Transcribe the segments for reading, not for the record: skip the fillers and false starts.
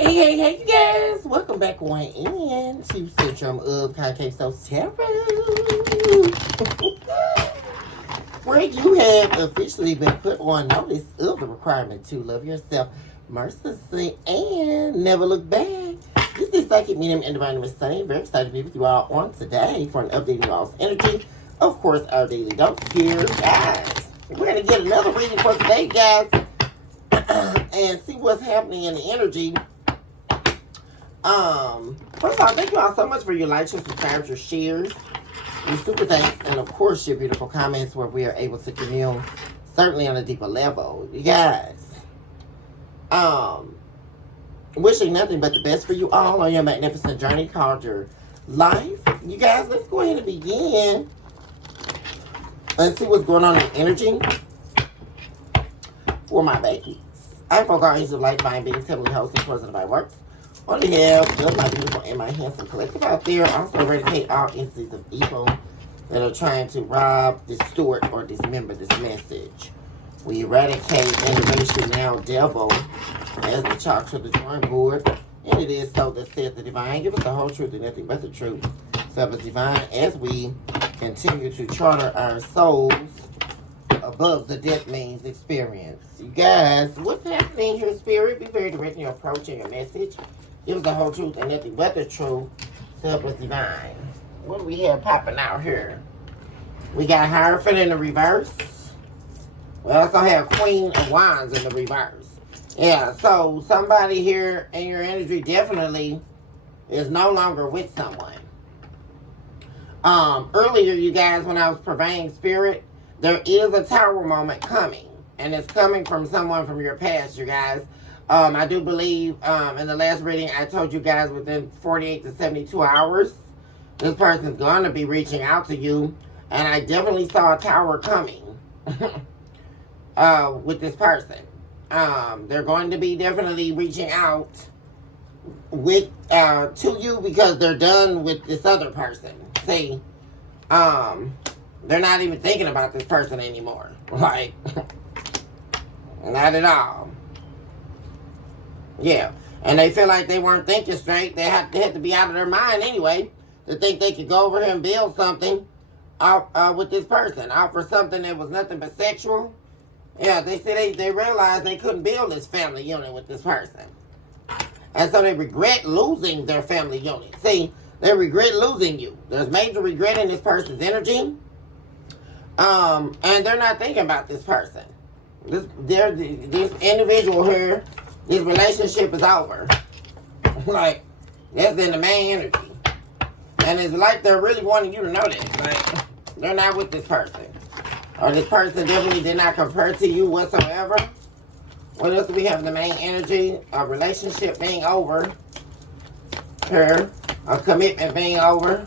Hey, you guys. Welcome back on in to Syndrome of Concave Self Tarot. Where you have officially been put on notice of the requirement to love yourself mercilessly and never look back. This is Psychic Medium and Divine Miss Sunny. Very excited to be with you all on today for an update on all's energy. Of course, our daily dose here, guys. We're going to get another reading for today, guys, and see what's happening in the energy. First of all, thank you all so much for your likes, your subscribes, your shares, your super thanks, and of course your beautiful comments where we are able to commune, certainly on a deeper level. You guys, wishing nothing but the best for you all on your magnificent journey called your life. You guys, let's go ahead and begin. Let's see what's going on in energy for my babies. I invoke our angels of light, divine beings, heavenly hosts, and present divine works. On behalf of my beautiful and my handsome collective out there, also eradicate all entities of evil that are trying to rob, distort, or dismember this message. We eradicate and erase you now, devil, as the chalk to the drawing board. And it is so that saith the divine. Give us the whole truth and nothing but the truth. Self is divine as we continue to charter our souls above the death means experience. You guys, what's happening here, Spirit? Be very direct in your approach and your message. Give us the whole truth and nothing but the truth. Self is divine. What do we have popping out here? We got Hierophant in the reverse. We also have Queen of Wands in the reverse. Yeah, so somebody here in your energy definitely is no longer with someone. Earlier, you guys, when I was purveying spirit, there is a tower moment coming. And it's coming from someone from your past, you guys. I do believe in the last reading I told you guys within 48 to 72 hours, this person's going to be reaching out to you. And I definitely saw a tower coming with this person. They're going to be definitely reaching out with to you because they're done with this other person. See, they're not even thinking about this person anymore. Like, not at all. Yeah, and they feel like they weren't thinking straight. They had to be out of their mind anyway to think they could go over here and build something with this person, offer something that was nothing but sexual. Yeah, they said they realized they couldn't build this family unit with this person. And so they regret losing their family unit. See, they regret losing you. There's major regret in this person's energy. And they're not thinking about this person. This individual here, this relationship is over. Like, that's in the main energy. And it's like they're really wanting you to know that. Like, they're not with this person. Or this person definitely did not compare to you whatsoever. What else do we have in the main energy? A relationship being over. Here. A commitment being over.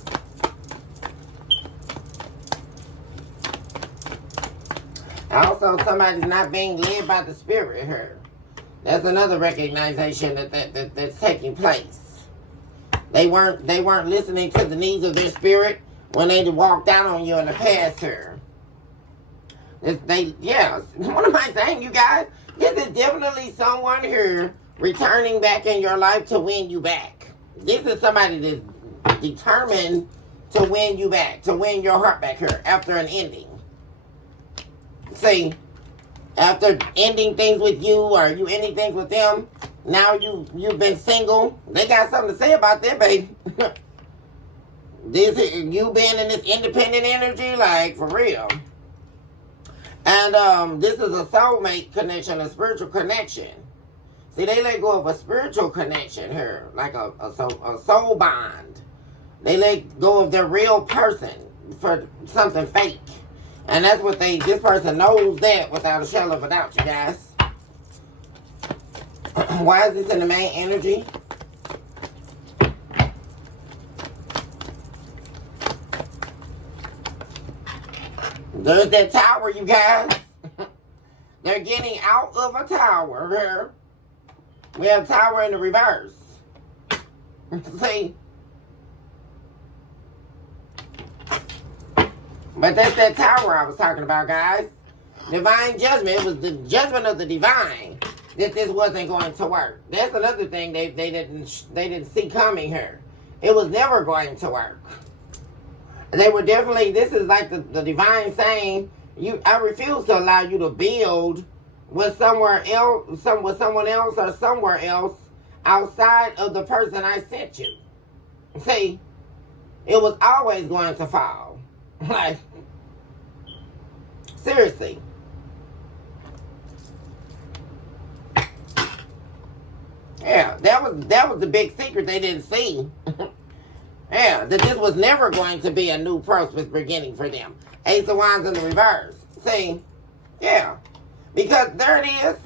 Also, somebody's not being led by the spirit here. That's another recognition that's taking place. They weren't listening to the needs of their spirit when they walked out on you in the past here. What am I saying, you guys? This is definitely someone here returning back in your life to win you back. This is somebody that's determined to win you back, to win your heart back here after an ending. See, after ending things with you or you ending things with them, now you've been single. They got something to say about that, baby. You being in this independent energy, like, for real. And this is a soulmate connection, a spiritual connection. See, they let go of a spiritual connection here, like a soul bond. They let go of their real person for something fake. And that's what this person knows that without a shadow of a doubt, you guys. Why is this in the main energy? There's that tower, you guys. They're getting out of a tower here. We have tower in the reverse. See? But that's that tower I was talking about, guys. Divine judgment. It was the judgment of the divine. that this wasn't going to work. That's another thing they didn't see coming here. It was never going to work. They were definitely, this is like the divine saying, I refuse to allow you to build with someone else or somewhere else outside of the person I sent you. See, it was always going to fall. Like, seriously. Yeah, that was the big secret they didn't see. Yeah, that this was never going to be a new prosperous beginning for them. Ace of Wands in the reverse. See? Yeah. Because there it is.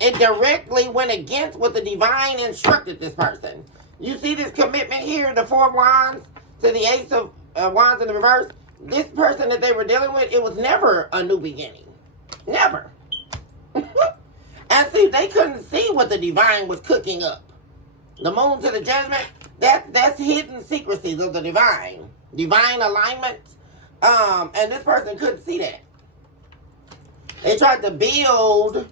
It directly went against what the divine instructed this person. You see this commitment here, the Four of Wands to the Ace of Wands in the reverse? This person that they were dealing with, it was never a new beginning. Never. And see, they couldn't see what the divine was cooking up. The moon to the judgment, that's hidden secrecies of the divine. Divine alignment. And this person couldn't see that. They tried to build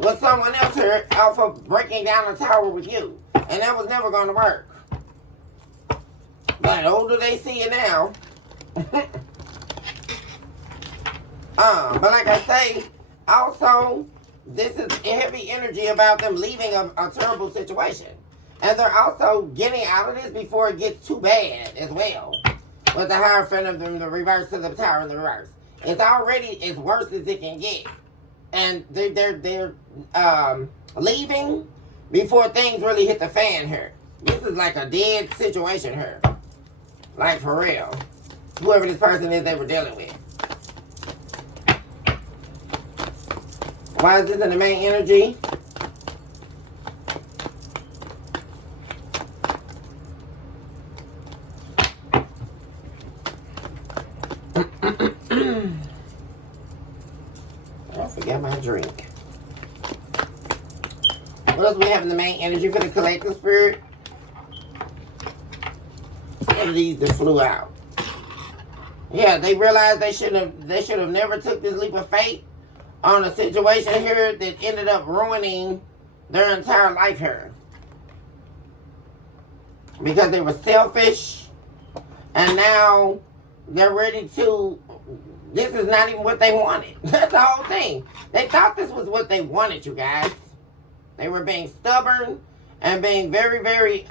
with someone else here off of breaking down a tower with you. And that was never going to work. But older they see it now. But like I say, also, this is heavy energy about them leaving a terrible situation. And they're also getting out of this before it gets too bad as well. With the Hierophant of the reverse to the Tower in the reverse. It's already as worse as it can get. And they're leaving before things really hit the fan here. This is like a dead situation here. Like for real. Whoever this person is they were dealing with. Why is this in the main energy? I forgot my drink. What else we have in the main energy for the collective spirit? What are these that flew out? Yeah, they realized they should have never took this leap of faith on a situation here that ended up ruining their entire life here. Because they were selfish and now they're ready to, this is not even what they wanted. That's the whole thing. They thought this was what they wanted, you guys. They were being stubborn and being very, very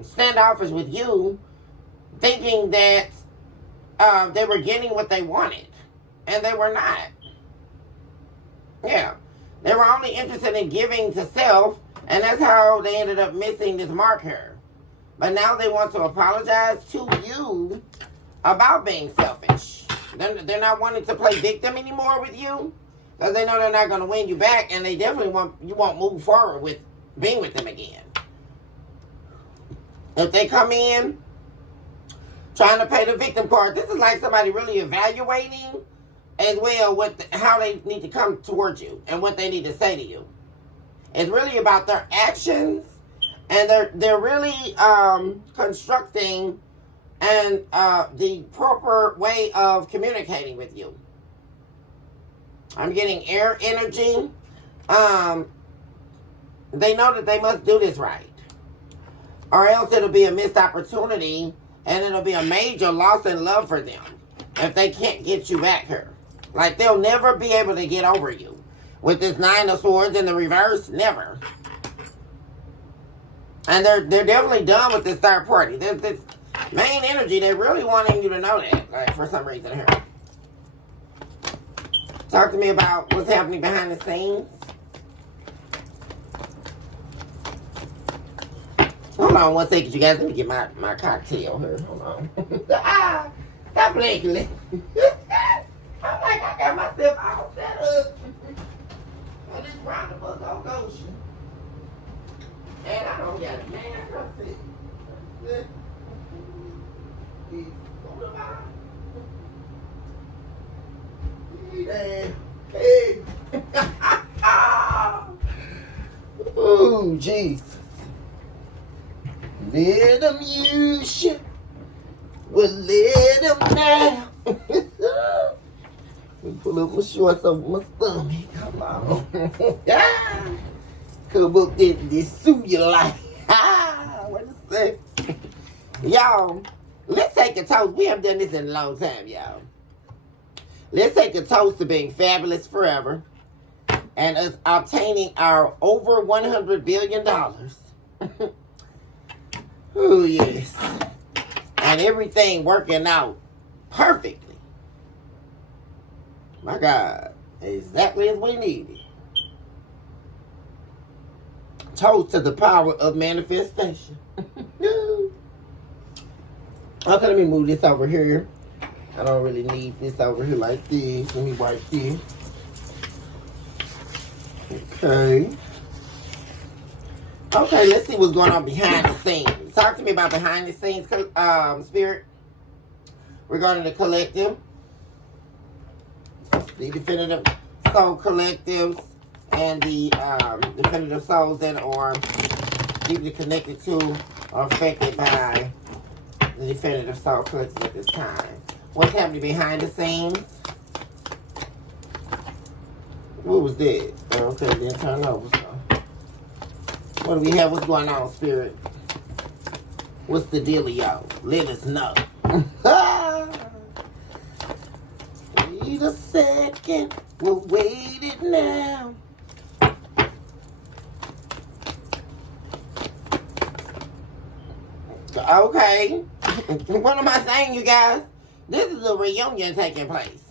standoffish with you, thinking that they were getting what they wanted. And they were not. Yeah. They were only interested in giving to self, and that's how they ended up missing this mark here. But now they want to apologize to you about being selfish. They're not wanting to play victim anymore with you because they know they're not going to win you back, and they definitely won't move forward with being with them again. If they come in trying to play the victim card, this is like somebody really evaluating as well how they need to come towards you and what they need to say to you. It's really about their actions, and they're really constructing and the proper way of communicating with you. I'm getting air energy. They know that they must do this right, or else it'll be a missed opportunity and it'll be a major loss in love for them if they can't get you back here. Like, they'll never be able to get over you. With this Nine of Swords in the reverse, never. And they're definitely done with this third party. There's this main energy, they're really wanting you to know that, like, for some reason here. Talk to me about what's happening behind the scenes. Hold on one second, you guys. Let me get my cocktail here. Hold on. Stop blinking. I'm like, I got myself all set up. On this roundabout ocean. And I don't got it, man. I got it. Hey. Oh, jeez. Let them use you. Well, let them now. Pull up my shorts over my stomach. Come on. Yeah. Come up there and just sue your life. What is that? Y'all, let's take a toast. We haven't done this in a long time, y'all. Let's take a toast to being fabulous forever and us obtaining our over $100 billion. Oh, yes. And everything working out perfectly. My God, exactly as we needed. Toast to the power of manifestation. Okay, let me move this over here. I don't really need this over here like this. Let me wipe this. Okay. Okay, let's see what's going on behind the scenes. Talk to me about behind the scenes, Spirit, regarding the collective, the definitive soul collectives, and the definitive souls that are deeply connected to or affected by the definitive soul collective at this time. What's happening behind the scenes? What was that? Okay, then turn over. So. What do we have? What's going on, Spirit? What's the dealio? Let us know. Wait a second. We're waiting now. Okay. What am I saying, you guys? This is a reunion taking place.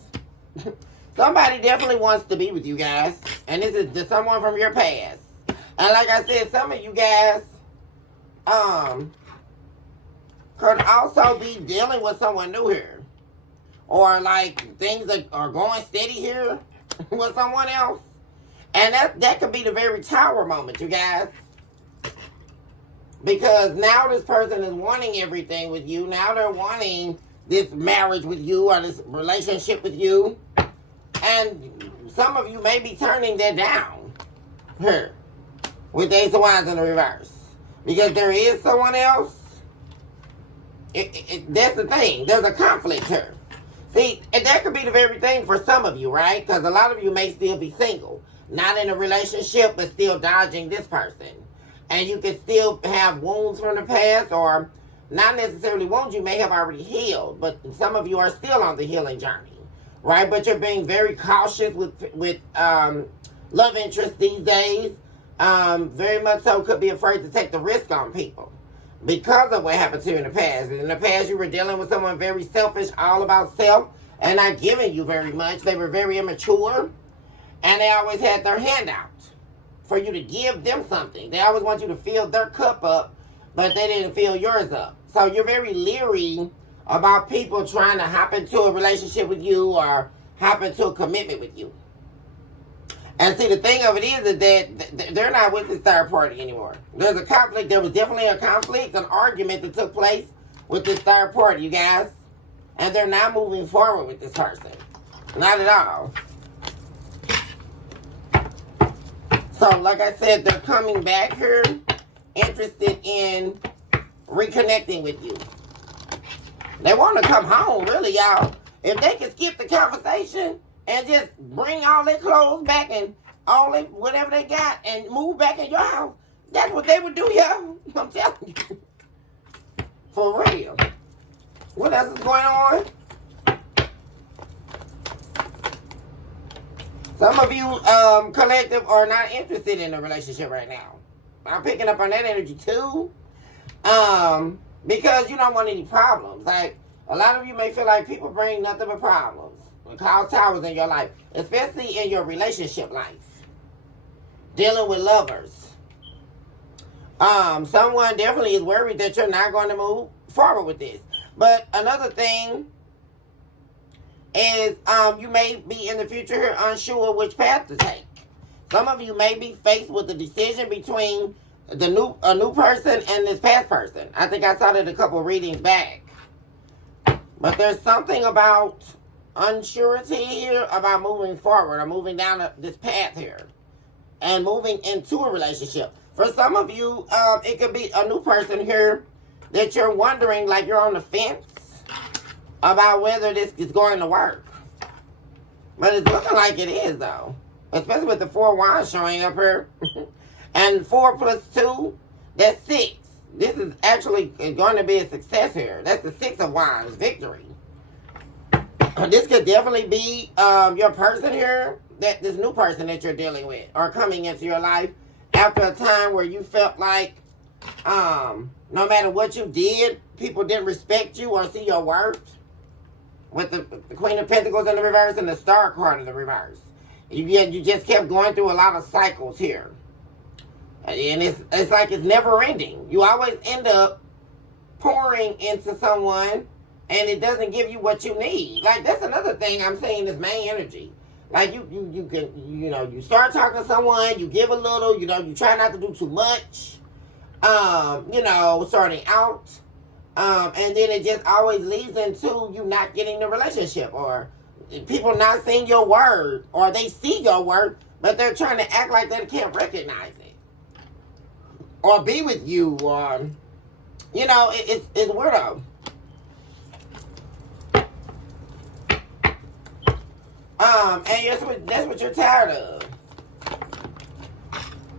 Somebody definitely wants to be with you guys. And this is someone from your past. And like I said, some of you guys could also be dealing with someone new here. Or like things are going steady here with someone else. And that could be the very tower moment, you guys. Because now this person is wanting everything with you. Now they're wanting this marriage with you or this relationship with you. And some of you may be turning that down here with the Ace of Wands in the reverse. Because there is someone else. That's the thing. There's a conflict here. See, and that could be the very thing for some of you, right? Because a lot of you may still be single. Not in a relationship, but still dodging this person. And you can still have wounds from the past, or not necessarily wounds you may have already healed, but some of you are still on the healing journey, right? But you're being very cautious with love interest these days. Very much so could be afraid to take the risk on people because of what happened to you in the past. In the past, you were dealing with someone very selfish, all about self, and not giving you very much. They were very immature, and they always had their hand out for you to give them something. They always want you to fill their cup up, but they didn't fill yours up. So you're very leery about people trying to hop into a relationship with you or hop into a commitment with you. And see, the thing of it is that they're not with this third party anymore. There's a conflict. There was definitely a conflict, an argument that took place with this third party, you guys. And they're not moving forward with this person. Not at all. So, like I said, they're coming back here, interested in reconnecting with you. They want to come home, really, y'all. If they can skip the conversation and just bring all their clothes back and whatever they got and move back in your house, that's what they would do, y'all. I'm telling you. For real. What else is going on? Some of you, collective, are not interested in a relationship right now. I'm picking up on that energy, too. Because you don't want any problems. Like, a lot of you may feel like people bring nothing but problems. And cause towers in your life. Especially in your relationship life. Dealing with lovers. Someone definitely is worried that you're not going to move forward with this. But another thing is you may be in the future here unsure which path to take. Some of you may be faced with a decision between a new person and this past person. I think I saw that a couple readings back. But there's something about unsurety here about moving forward or moving down this path here and moving into a relationship. For some of you, it could be a new person here that you're wondering, like you're on the fence about whether this is going to work. But it's looking like it is, though. especially with the 4 of Wands showing up here. And 4 plus 2, that's 6. This is actually going to be a success here. That's the 6 of Wands, victory. This could definitely be your person here, this new person that you're dealing with or coming into your life after a time where you felt like no matter what you did, people didn't respect you or see your worth. With the Queen of Pentacles in the reverse and the Star card in the reverse. You just kept going through a lot of cycles here. And it's like it's never ending. You always end up pouring into someone and it doesn't give you what you need. Like, that's another thing I'm saying is main energy. Like, you can, you start talking to someone, you give a little, you try not to do too much, starting out. And then it just always leads into you not getting the relationship or people not seeing your word or they see your word, but they're trying to act like they can't recognize it or be with you or, it's weirdo. And that's what you're tired of.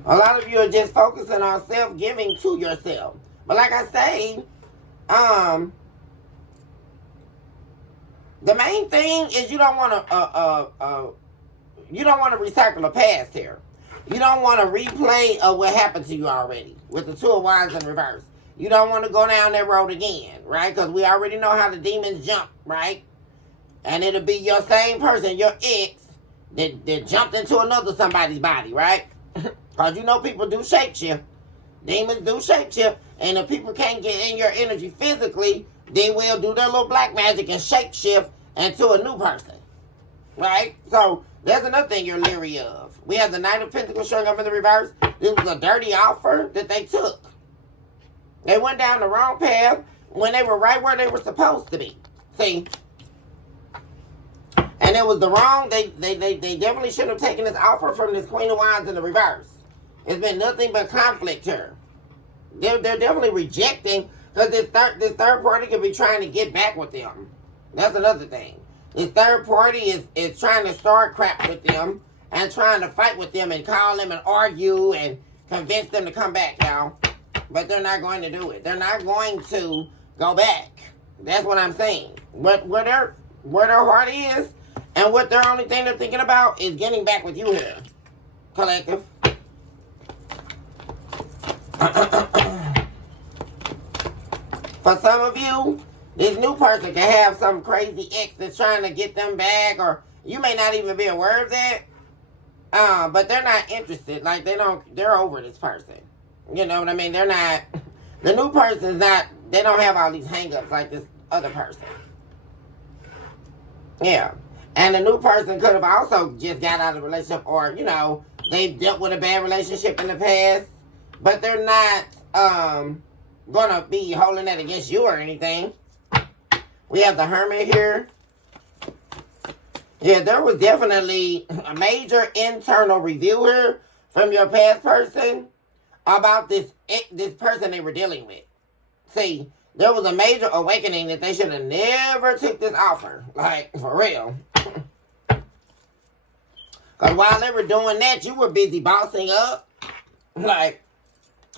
A lot of you are just focusing on self-giving to yourself. But like I say, the main thing is you don't want to recycle the past here. You don't want to replay what happened to you already with the 2 of Wands in reverse. You don't want to go down that road again, right? Because we already know how the demons jump, right? And it'll be your same person, your ex, that jumped into another somebody's body, right? Because people do shapeshift. Demons do shapeshift. And if people can't get in your energy physically, they will do their little black magic and shapeshift into a new person. Right? So, that's another thing you're leery of. We have the Knight of Pentacles showing up in the reverse. This was a dirty offer that they took. They went down the wrong path when they were right where they were supposed to be. See? And it was the wrong, they definitely shouldn't have taken this offer from this Queen of Wands in the reverse. It's been nothing but conflict here. They're definitely rejecting, because this third party could be trying to get back with them. That's another thing. This third party is trying to start crap with them and trying to fight with them and call them and argue and convince them to come back, y'all. But they're not going to do it. They're not going to go back. That's what I'm saying. Where their heart is and what their only thing they're thinking about is getting back with you here, collective. For some of you, this new person can have some crazy ex that's trying to get them back, or you may not even be aware of that. But they're not interested. Like, they're over this person. You know what I mean? They're not, the new person's not, they don't have all these hang-ups like this other person. Yeah. And the new person could have also just got out of a relationship, or, they dealt with a bad relationship in the past, but they're not, gonna be holding that against you or anything. We have the Hermit here. Yeah, there was definitely a major internal review here from your past person about this person they were dealing with. See, there was a major awakening that they should have never took this offer. Like, for real. Because while they were doing that, you were busy bossing up. Like,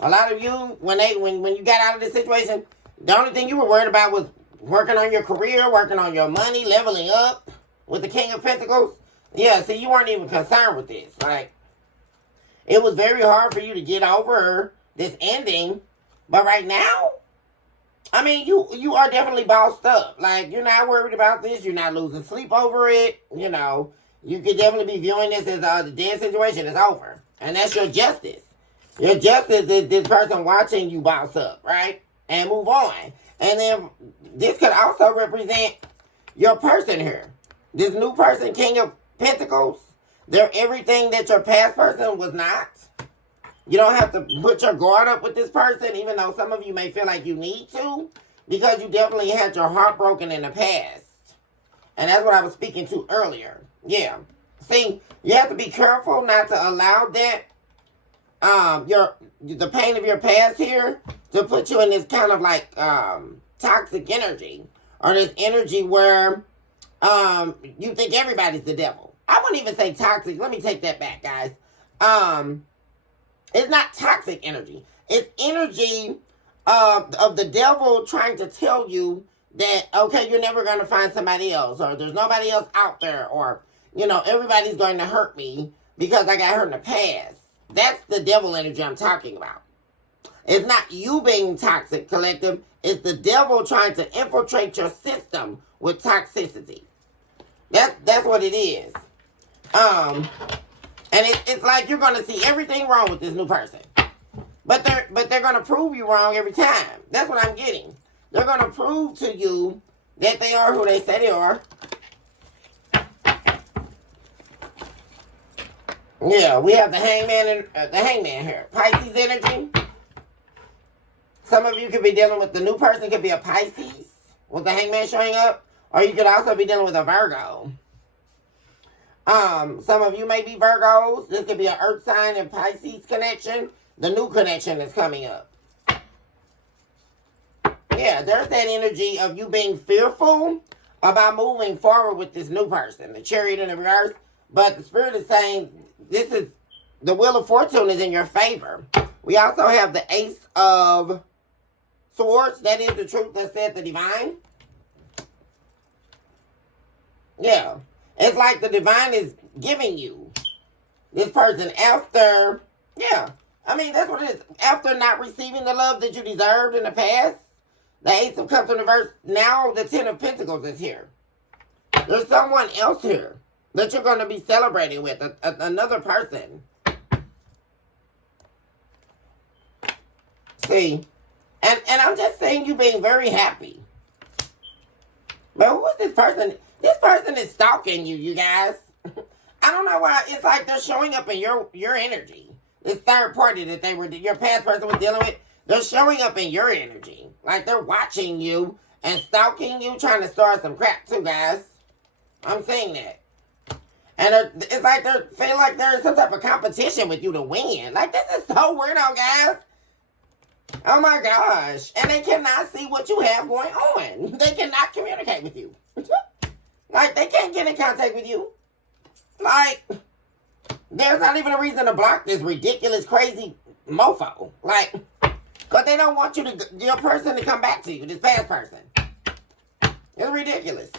a lot of you, when you got out of this situation, the only thing you were worried about was working on your career, working on your money, leveling up with the King of Pentacles. Yeah, see, you weren't even concerned with this. Like, it was very hard for you to get over this ending. But right now, I mean, you are definitely bossed up. Like, you're not worried about this. You're not losing sleep over it. You could definitely be viewing this as the dead situation is over. And that's your justice. Your justice is this person watching you boss up, right? And move on. And then this could also represent your person here. This new person, King of Pentacles, they're everything that your past person was not. You don't have to put your guard up with this person, even though some of you may feel like you need to, because you definitely had your heart broken in the past. And that's what I was speaking to earlier. Yeah. See, you have to be careful not to allow that, the pain of your past here to put you in this kind of like, toxic energy, or this energy where, you think everybody's the devil. I wouldn't even say toxic. Let me take that back, guys. It's not toxic energy. It's energy of the devil trying to tell you that, okay, you're never going to find somebody else, or there's nobody else out there, or, everybody's going to hurt me because I got hurt in the past. That's the devil energy I'm talking about. It's not you being toxic, collective. It's the devil trying to infiltrate your system with toxicity. That's what it is. And it's like you're going to see everything wrong with this new person. But they're going to prove you wrong every time. That's what I'm getting. They're going to prove to you that they are who they say they are. Yeah, we have the hangman here. Pisces energy. Some of you could be dealing with the new person, could be a Pisces with the hangman showing up. Or you could also be dealing with a Virgo. Some of you may be Virgos. This could be an Earth sign and Pisces connection. The new connection is coming up. Yeah, there's that energy of you being fearful about moving forward with this new person. The Chariot in the reverse. But the Spirit is saying the Wheel of Fortune is in your favor. We also have the Ace of Swords. That is the truth that said the divine. Yeah. It's like the divine is giving you this person after, that's what it is. After not receiving the love that you deserved in the past, the Ace of Cups in reverse, now the Ten of Pentacles is here. There's someone else here that you're going to be celebrating with, another person. See, and I'm just saying you being very happy. But who is this person? This person is stalking you guys. I don't know why. It's like they're showing up in your energy. This third party that your past person was dealing with, they're showing up in your energy. Like they're watching you and stalking you, trying to start some crap too, guys. I'm saying that. And it's like they feel like there's some type of competition with you to win. Like, this is so weirdo, guys. Oh my gosh. And they cannot see what you have going on. They cannot communicate with you. Like, they can't get in contact with you. Like, there's not even a reason to block this ridiculous, crazy mofo. Like, because they don't want your person to come back to you, this past person. It's ridiculous.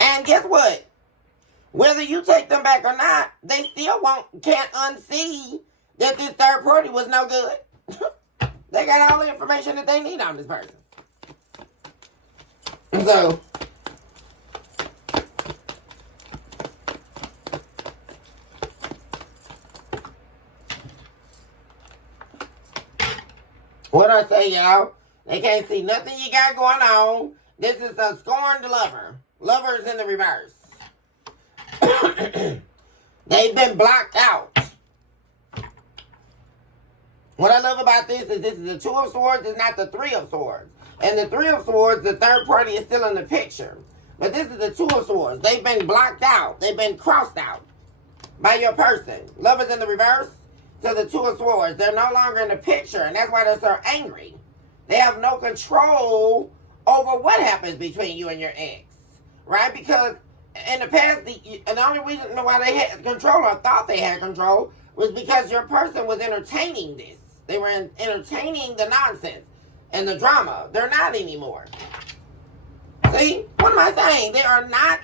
And guess what? Whether you take them back or not, they still can't unsee that this third party was no good. They got all the information that they need on this person. So, what I say, y'all? They can't see nothing you got going on. This is a scorned lover. Lover is in the reverse. They've been blocked out. What I love about this is the Two of Swords, is not the Three of Swords. And the Three of Swords, the third party is still in the picture. But this is the Two of Swords. They've been blocked out. They've been crossed out by your person. Lovers in the reverse to the Two of Swords. They're no longer in the picture, and that's why they're so angry. They have no control over what happens between you and your ex. Right? Because in the past, the only reason why they had control or thought they had control was because your person was entertaining this. They were entertaining the nonsense and the drama. They're not anymore. See? What am I saying? They are not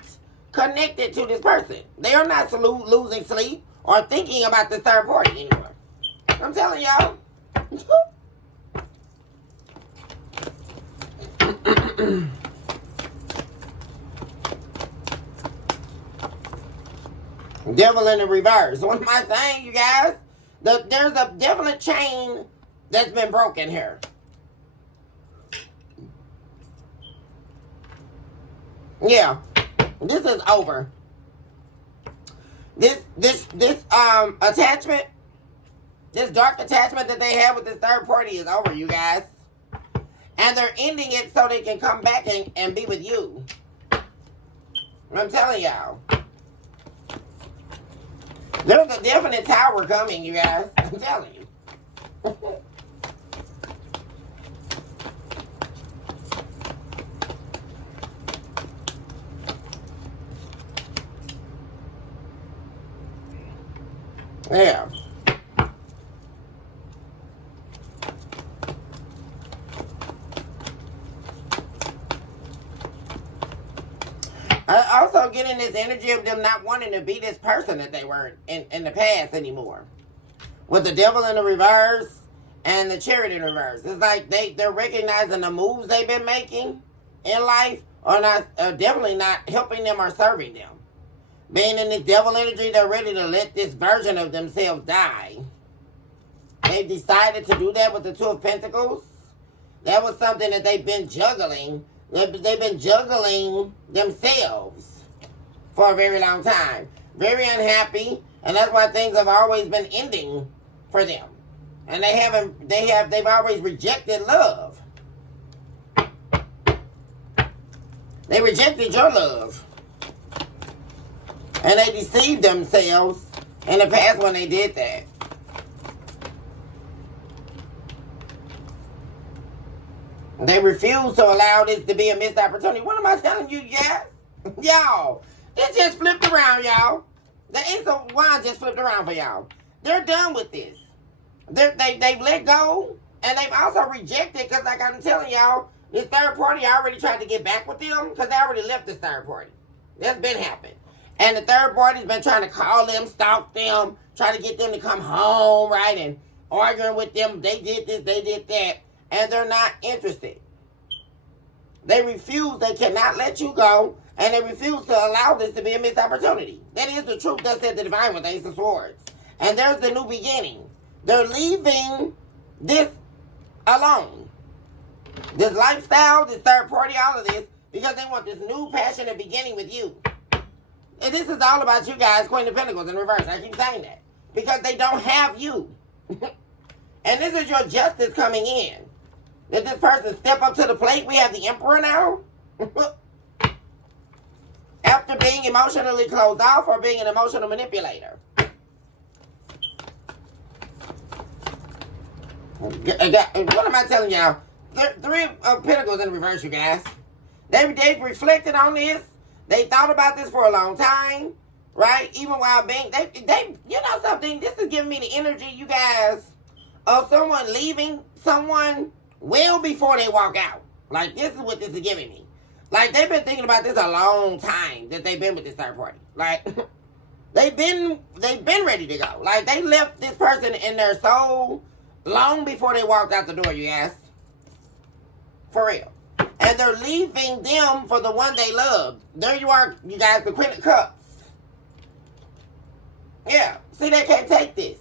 connected to this person. They are not losing sleep or thinking about the third party anymore. I'm telling y'all. Devil in the reverse. What am I saying, you guys? There's a definite chain that's been broken here. Yeah. This is over. This attachment, this dark attachment that they have with this third party is over, you guys. And they're ending it so they can come back and be with you. I'm telling y'all. There's a definite tower coming, you guys. I'm telling you. Yeah. I also getting this energy of them not wanting to be this person that they were in the past anymore. With the devil in the reverse and the chariot in reverse. It's like they're recognizing the moves they've been making in life are not are definitely not helping them or serving them. Being in this devil energy, they're ready to let this version of themselves die. They decided to do that with the Two of Pentacles. That was something that they've been juggling. They've been juggling themselves for a very long time. Very unhappy, and that's why things have always been ending for them. And they've always rejected love. They rejected your love. And they deceived themselves in the past when they did that. They refuse to allow this to be a missed opportunity. What am I telling you, yes? Y'all, it just flipped around, y'all. The Ace of Wands just flipped around for y'all. They're done with this. They've let go, and they've also rejected, because like I'm telling y'all, this third party already tried to get back with them, because they already left this third party. That's been happening. And the third party's been trying to call them, stalk them, try to get them to come home, right, and arguing with them. They did this, they did that. And they're not interested. They refuse. They cannot let you go. And they refuse to allow this to be a missed opportunity. That is the truth. That said the divine with the Ace of Swords. And there's the new beginning. They're leaving this alone. This lifestyle, this third party, all of this, because they want this new passionate beginning with you. And this is all about you guys, Queen of Pentacles in reverse. I keep saying that. Because they don't have you. And this is your justice coming in. Did this person step up to the plate? We have the Emperor now. After being emotionally closed off or being an emotional manipulator. What am I telling y'all? Three of Pentacles in reverse, you guys. They've reflected on this. They thought about this for a long time. Right? Even while being... They you know something? This is giving me the energy, you guys, of someone leaving someone well before they walk out. Like, this is what this is giving me. Like, they've been thinking about this a long time that they've been with this third party. Like, they've been ready to go. Like, they left this person in their soul long before they walked out the door, you guys. For real. And they're leaving them for the one they loved. There you are, you guys, the Queen of Cups. Yeah. See, they can't take this.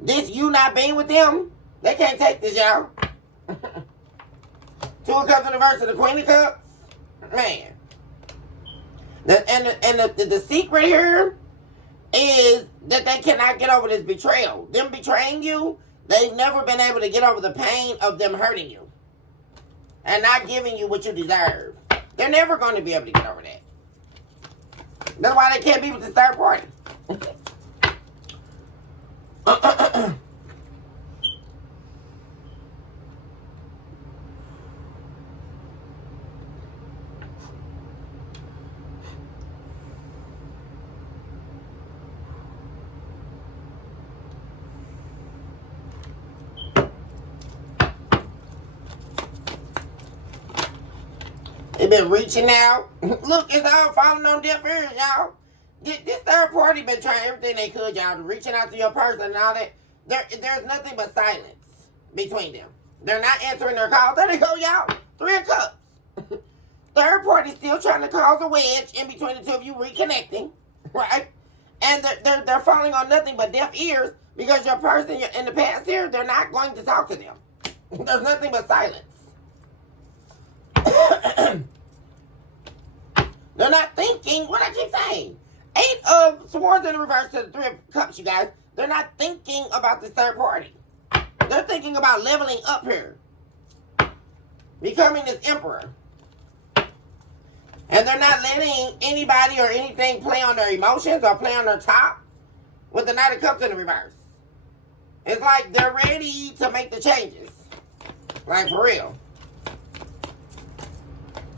This you not being with them, they can't take this, y'all. Two of Cups in reverse of the Queen of Cups. Man. The secret here is that they cannot get over this betrayal. Them betraying you, they've never been able to get over the pain of them hurting you. And not giving you what you deserve. They're never going to be able to get over that. That's why they can't be with this third party. They've been reaching out. Look, it's all falling on deaf ears, y'all. This third party been trying everything they could, y'all, reaching out to your person and all that. There's nothing but silence between them. They're not answering their calls. There they go, y'all. Three of Cups. Third party still trying to cause a wedge in between the two of you reconnecting, right? And they're falling on nothing but deaf ears because your person in the past here, they're not going to talk to them. There's nothing but silence. They're not thinking. What I keep saying. Eight of Swords in the reverse to the Three of Cups, you guys. They're not thinking about this third party. They're thinking about leveling up here. Becoming this Emperor. And they're not letting anybody or anything play on their emotions or play on their top with the Knight of Cups in the reverse. It's like they're ready to make the changes. Like, for real.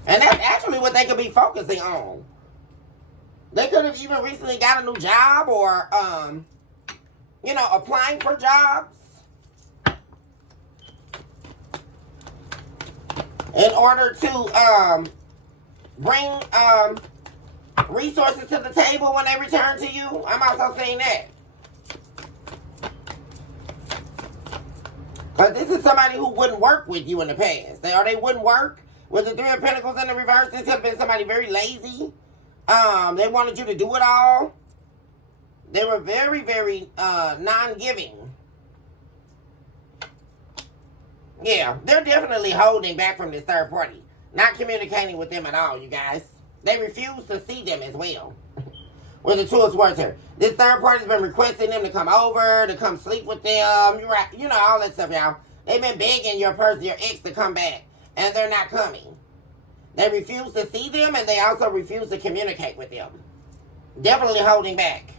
And that's actually what they could be focusing on. They could have even recently got a new job or you know, applying for jobs in order to bring resources to the table when they return to you. I'm also saying that. Because this is somebody who wouldn't work with you in the past. They wouldn't work. With the Three of Pentacles in the reverse, this could have been somebody very lazy. They wanted you to do it all. They were very, very non-giving. Yeah, they're definitely holding back from this third party. Not communicating with them at all, you guys. They refuse to see them as well. With the Two of Swords here. This third party's been requesting them to come over, to come sleep with them. You know, all that stuff, y'all. They've been begging your person, your ex, to come back. And they're not coming. They refuse to see them, and they also refuse to communicate with them. Definitely holding back.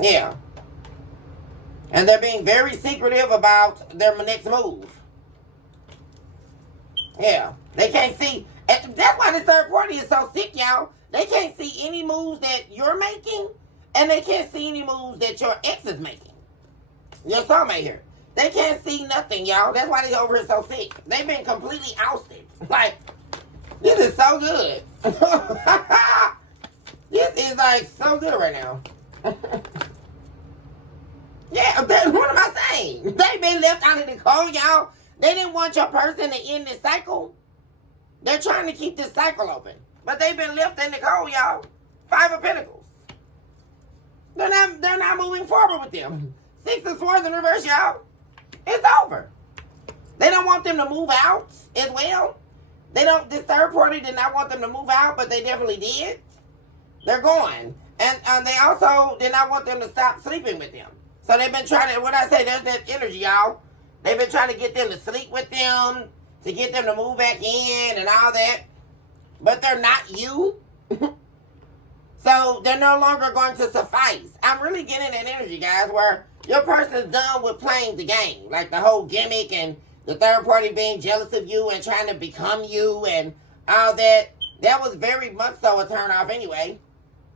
Yeah. And they're being very secretive about their next move. Yeah. They can't see. And that's why this third party is so sick, y'all. They can't see any moves that you're making, and they can't see any moves that your ex is making. Your soulmate here. They can't see nothing, y'all. That's why they over here so sick. They've been completely ousted. Like, this is so good. This is like so good right now. Yeah, what am I saying? They've been left out in the cold, y'all. They didn't want your person to end this cycle. They're trying to keep this cycle open. But they've been left in the cold, y'all. Five of Pentacles. They're not moving forward with them. Six of Swords in reverse, y'all. It's over. They don't want them to move out as well. This third party did not want them to move out, but they definitely did. They're going. And they also did not want them to stop sleeping with them. So they've been trying to, when I say there's that energy, y'all, they've been trying to get them to sleep with them, to get them to move back in and all that. But they're not you. So they're no longer going to suffice. I'm really getting that energy, guys, where your person's done with playing the game. Like the whole gimmick and the third party being jealous of you and trying to become you and all that. That was very much so a turn off anyway.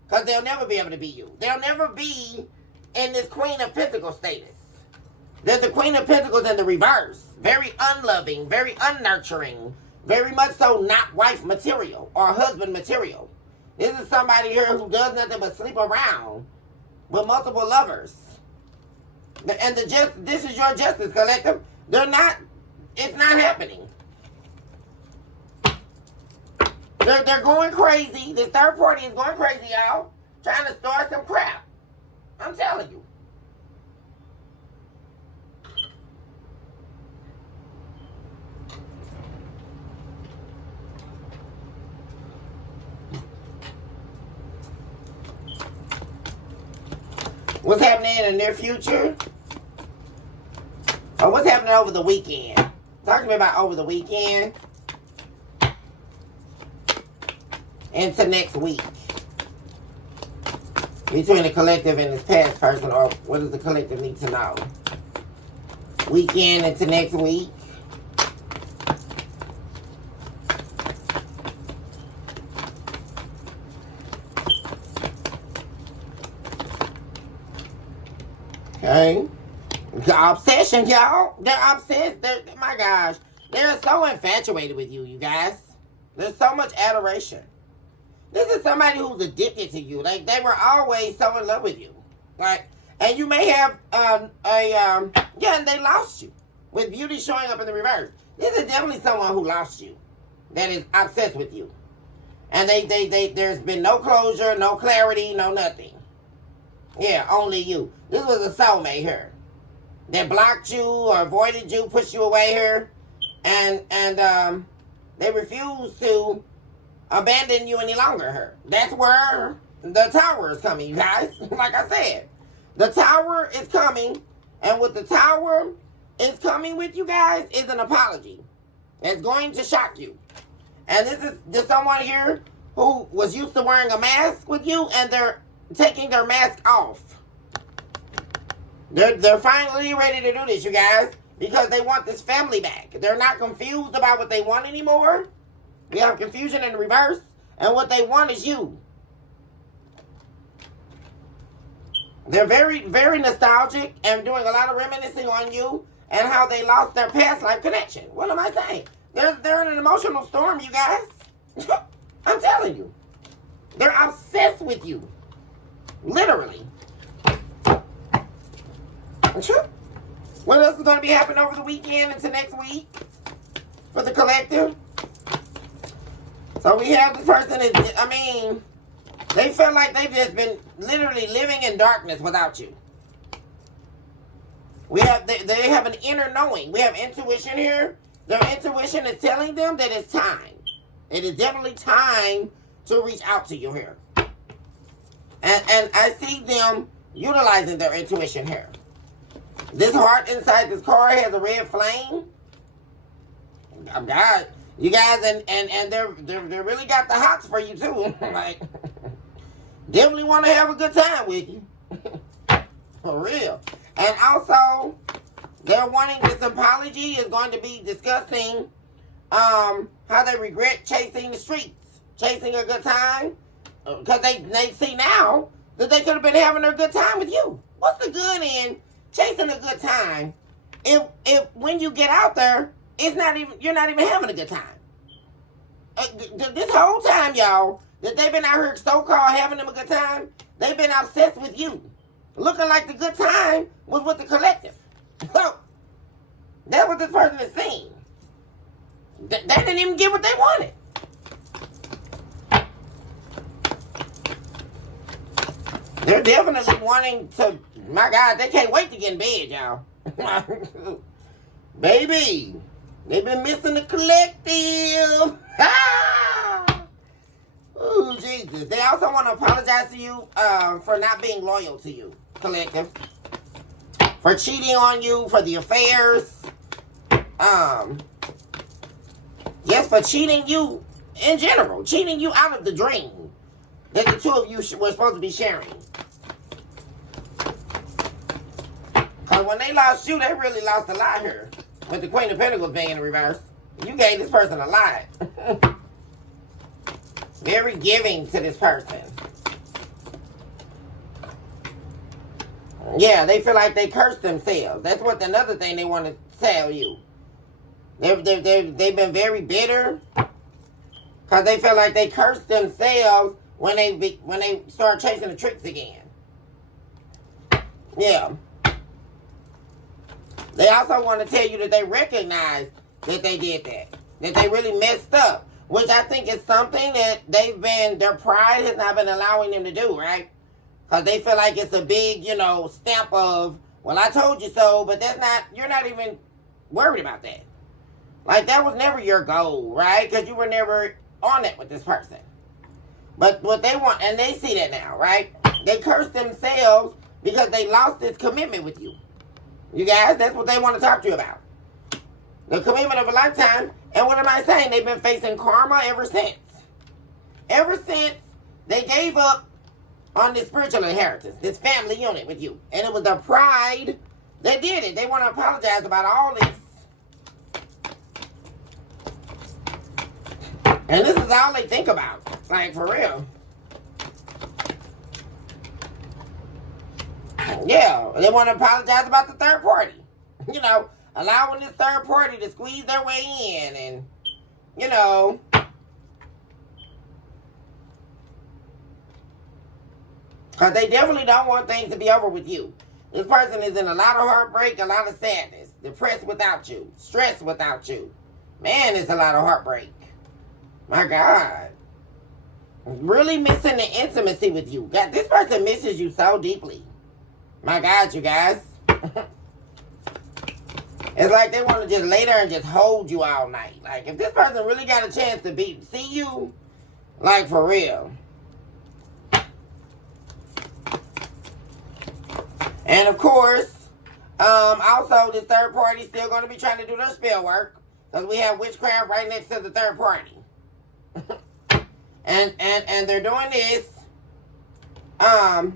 Because they'll never be able to be you. They'll never be in this Queen of Pentacles status. There's the Queen of Pentacles in the reverse. Very unloving, very unnurturing. Very much so not wife material or husband material. This is somebody here who does nothing but sleep around with multiple lovers. And this is your Justice Collective. It's not happening. They're going crazy. This third party is going crazy, y'all. Trying to start some crap. I'm telling you. What's happening in the near future? Or what's happening over the weekend? Talk to me about over the weekend. Into next week. Between the collective and this past person, or what does the collective need to know? Weekend into next week. Okay. The obsession, y'all. They're obsessed. My gosh. They're so infatuated with you, you guys. There's so much adoration. This is somebody who's addicted to you. Like, they were always so in love with you. Like, and you may have, and they lost you. With beauty showing up in the reverse. This is definitely someone who lost you. That is obsessed with you. And there's been no closure, no clarity, no nothing. Yeah, only you. This was a soulmate here. That blocked you or avoided you, pushed you away here. And they refused to abandon you any longer here. That's where the Tower is coming, you guys. Like I said, the Tower is coming. And what the Tower is coming with, you guys, is an apology. It's going to shock you. And this is just someone here who was used to wearing a mask with you, and they're taking their mask off. They're finally ready to do this, you guys, because they want this family back. They're not confused about what they want anymore. We have confusion in the reverse, and what they want is you. They're very, very nostalgic and doing a lot of reminiscing on you and how they lost their past life connection. What am I saying? They're in an emotional storm, you guys. I'm telling you. They're obsessed with you. Literally. What else is going to be happening over the weekend into next week for the collective? So we have this person they feel like they've just been literally living in darkness without you. They have an inner knowing. We have intuition here. Their intuition is telling them that it's time. It is definitely time to reach out to you here. And I see them utilizing their intuition here. This heart inside this card has a red flame. Oh God, you guys, and they really got the hots for you too. Like, definitely want to have a good time with you. For real. And also, they're wanting this apology is going to be discussing how they regret chasing the streets, chasing a good time, because they see now that they could have been having a good time with you. What's the good in chasing a good time if when you get out there, you're not even having a good time? This whole time, y'all, that they've been out here so-called having them a good time, they've been obsessed with you. Looking like the good time was with the collective. So, that's what this person is seeing. They didn't even get what they wanted. They're definitely wanting to, my God, they can't wait to get in bed, y'all. Baby, they've been missing the collective. Ooh, Jesus. They also want to apologize to you for not being loyal to you, collective. For cheating on you, for the affairs. Yes, for cheating you in general. Cheating you out of the dream that the two of you were supposed to be sharing. Because when they lost you, they really lost a lot here. With the Queen of Pentacles being in reverse. You gave this person a lot. Very giving to this person. Yeah, they feel like they cursed themselves. That's what another thing they want to tell you. They've been very bitter because they feel like they cursed themselves when they start chasing the tricks again. Yeah. They also want to tell you that they recognize that they did that. That they really messed up. Which I think is something that their pride has not been allowing them to do, right? Because they feel like it's a big, stamp of, well, I told you so, but you're not even worried about that. Like, that was never your goal, right? Because you were never on it with this person. But what they want, and they see that now, right? They curse themselves because they lost this commitment with you. You guys, that's what they want to talk to you about. The commitment of a lifetime. And what am I saying? They've been facing karma ever since. Ever since they gave up on this spiritual inheritance, this family unit with you. And it was their pride that did it. They want to apologize about all this. And this is all they think about. Like, for real. Yeah, they want to apologize about the third party. Allowing this third party to squeeze their way in and, because they definitely don't want things to be over with you. This person is in a lot of heartbreak, a lot of sadness, depressed without you, stressed without you. Man, it's a lot of heartbreak. My God. Really missing the intimacy with you. God, this person misses you so deeply. My God, you guys. It's like they want to just lay there and just hold you all night. Like, if this person really got a chance to see you, like, for real. And, of course, also, this third party is still going to be trying to do their spell work. Because we have witchcraft right next to the third party. and they're doing this so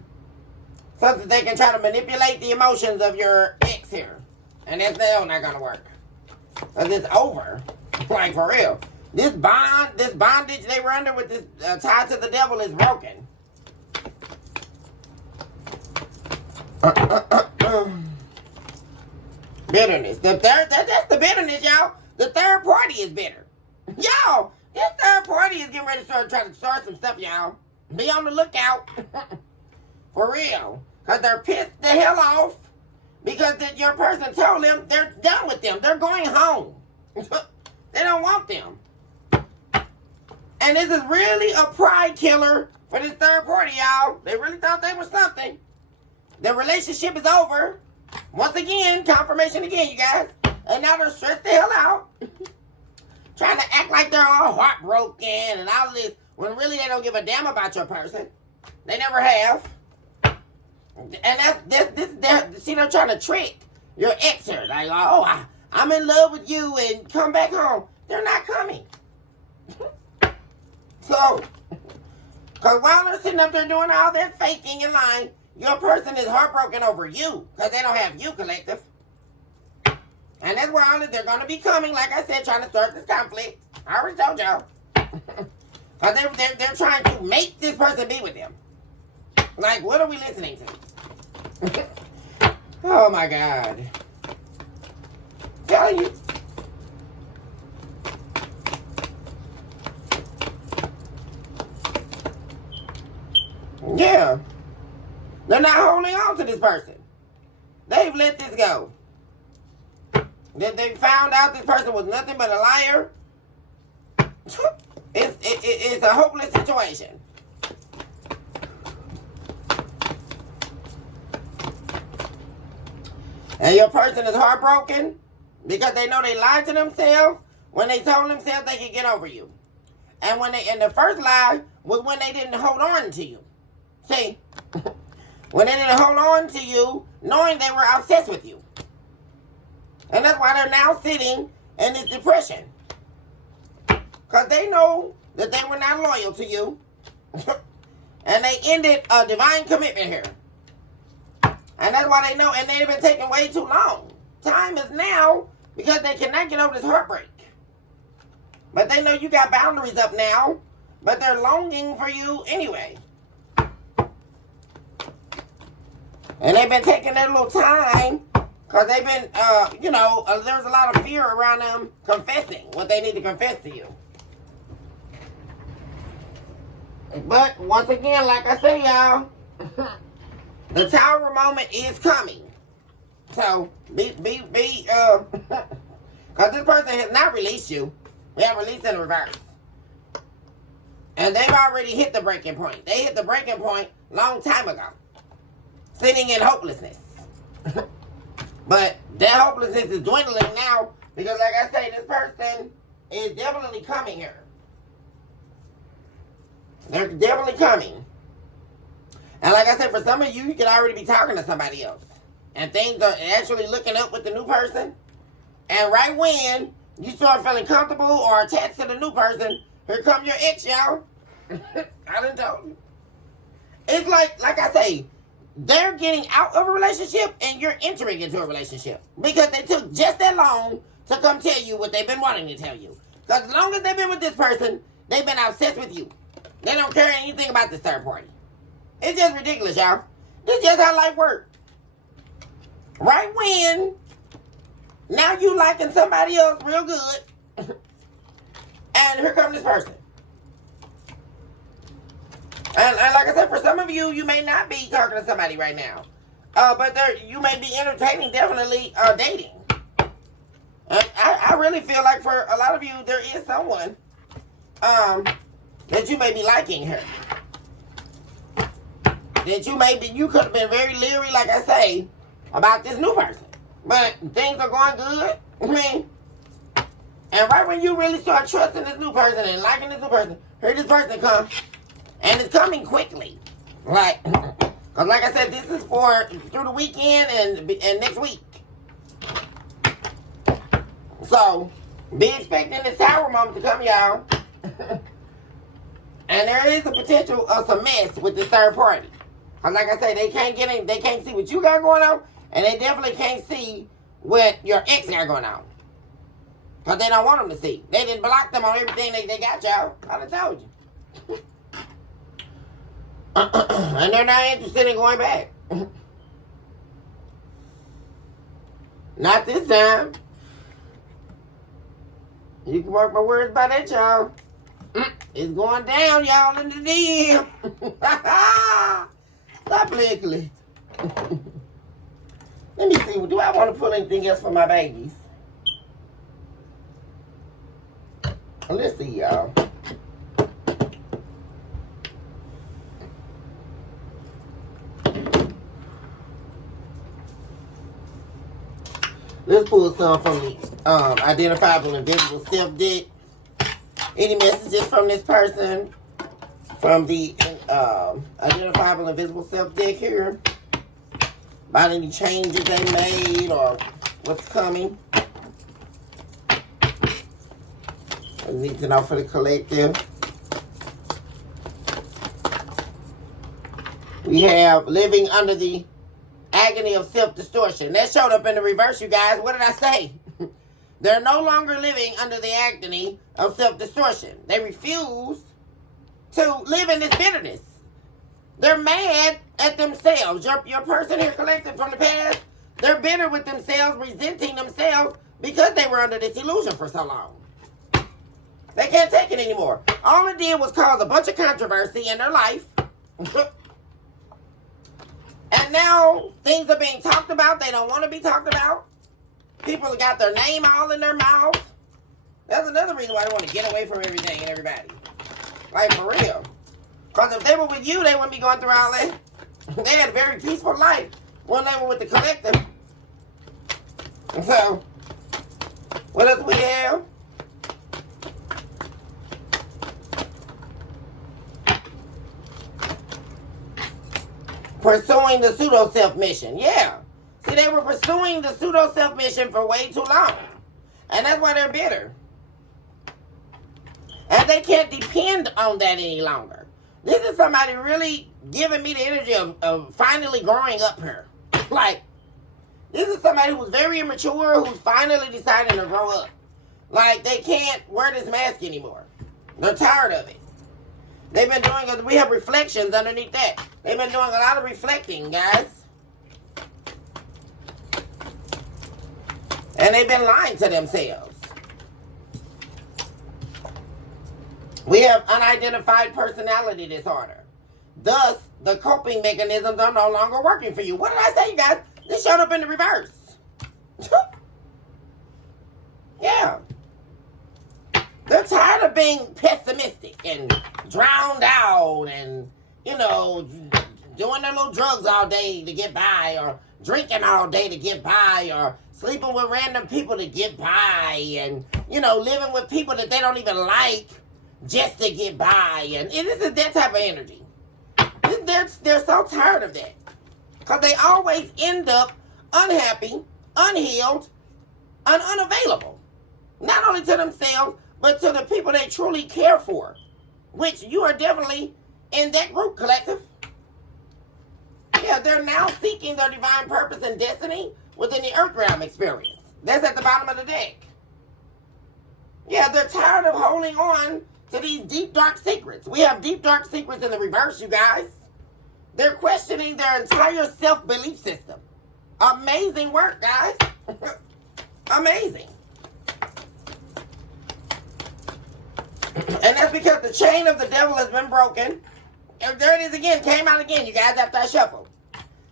that they can try to manipulate the emotions of your ex here. And that's still not gonna work. Cause it's over. Like, for real. This bondage they were under with this tie to the devil is broken. Bitterness. That's the bitterness, y'all. The third party is bitter. Y'all, this third party is getting ready to try to start some stuff, y'all. Be on the lookout. For real. Because they're pissed the hell off. Because your person told them they're done with them. They're going home. They don't want them. And this is really a pride killer for this third party, y'all. They really thought they were something. Their relationship is over. Once again, confirmation again, you guys. And now they're stressed the hell out. Trying to act like they're all heartbroken and all of this. When really they don't give a damn about your person. They never have. And see, they're trying to trick your ex here. Like, oh, I'm in love with you and come back home. They're not coming. So, because while they're sitting up there doing all their faking and lying, your person is heartbroken over you because they don't have you, collective. And that's where they're going to be coming, like I said, trying to start this conflict. I already told y'all. Because they're trying to make this person be with them. Like, what are we listening to? Oh, my God. Telling you. Yeah. They're not holding on to this person. They've let this go. They found out this person was nothing but a liar. It's a hopeless situation. And your person is heartbroken because they know they lied to themselves when they told themselves they could get over you. And the first lie was when they didn't hold on to you. See? When they didn't hold on to you, knowing they were obsessed with you. And that's why they're now sitting in this depression. Because they know that they were not loyal to you. And they ended a divine commitment here. And that's why they know, and they've been taking way too long. Time is now because they cannot get over this heartbreak. But they know you got boundaries up now, but they're longing for you anyway. And they've been taking their little time because they've been, there's a lot of fear around them confessing what they need to confess to you. But once again, like I say, y'all, the tower moment is coming. So, because this person has not released you. They have released in reverse. And they've already hit the breaking point. They hit the breaking point long time ago. Sitting in hopelessness. But that hopelessness is dwindling now because, like I say, this person is definitely coming here. They're definitely coming. And like I said, for some of you, you can already be talking to somebody else. And things are actually looking up with the new person. And right when you start feeling comfortable or attached to the new person, here come your ex, y'all. I done told you. It's like I say, they're getting out of a relationship and you're entering into a relationship. Because they took just that long to come tell you what they've been wanting to tell you. Because as long as they've been with this person, they've been obsessed with you. They don't care anything about this third party. It's just ridiculous, y'all. This is just how life works. Right when, now you liking somebody else real good. And here comes this person. And like I said, for some of you, you may not be talking to somebody right now. But you may be entertaining, definitely dating. And I really feel like for a lot of you, there is someone that you may be liking her. That you could have been very leery, like I say, about this new person. But things are going good. I mean, and right when you really start trusting this new person and liking this new person, here this person comes. And it's coming quickly. Right? Because like I said, this is for through the weekend and next week. So, be expecting this tower moment to come, y'all. And there is a potential of some mess with the third party. Because like I said, they can't see what you got going on. And they definitely can't see what your ex got going on. Because they don't want them to see. They didn't block them on everything they got, y'all. I done told you. And they're not interested in going back. Not this time. You can mark my words by that, y'all. It's going down, y'all, in the deal. Stop playing. Let me see. Do I want to pull anything else for my babies? Let's see, y'all. Let's pull some from the Identifiable Invisible Self deck. Any messages from this person from the Identifiable Invisible Self deck here? About any changes they made or what's coming? I need to know for the collective. We have living under the agony of self-distortion. That showed up in the reverse, you guys. What did I say? They're no longer living under the agony of self-distortion. They refuse to live in this bitterness. They're mad at themselves. Your person here collected from the past, they're bitter with themselves, resenting themselves because they were under this illusion for so long. They can't take it anymore. All it did was cause a bunch of controversy in their life. And now things are being talked about they don't want to be talked about. People have got their name all in their mouth. That's another reason why they want to get away from everything and everybody. Like, for real. Because if they were with you, they wouldn't be going through all that. They had a very peaceful life when they were with the collective. And so, what else we have? Pursuing the pseudo-self mission. Yeah. See, they were pursuing the pseudo-self mission for way too long. And that's why they're bitter. And they can't depend on that any longer. This is somebody really giving me the energy of finally growing up here. Like, this is somebody who's very immature, who's finally deciding to grow up. Like, they can't wear this mask anymore. They're tired of it. They've been doing, we have reflections underneath that. They've been doing a lot of reflecting, guys. And they've been lying to themselves. We have unidentified personality disorder. Thus, the coping mechanisms are no longer working for you. What did I say, you guys? This showed up in the reverse. Yeah. They're tired of being pessimistic and drowned out and, you know, doing their little drugs all day to get by, or drinking all day to get by, or sleeping with random people to get by, and, you know, living with people that they don't even like just to get by. And this is that type of energy. They're so tired of that. Because they always end up unhappy, unhealed, and unavailable. Not only to themselves, but to the people they truly care for. Which you are definitely in that group, collective. Yeah, they're now seeking their divine purpose and destiny within the Earth Realm experience. That's at the bottom of the deck. Yeah, they're tired of holding on to these deep, dark secrets. We have deep, dark secrets in the reverse, you guys. They're questioning their entire self-belief system. Amazing work, guys. Amazing. And that's because the chain of the devil has been broken. And there it is again. Came out again, you guys, after I shuffled.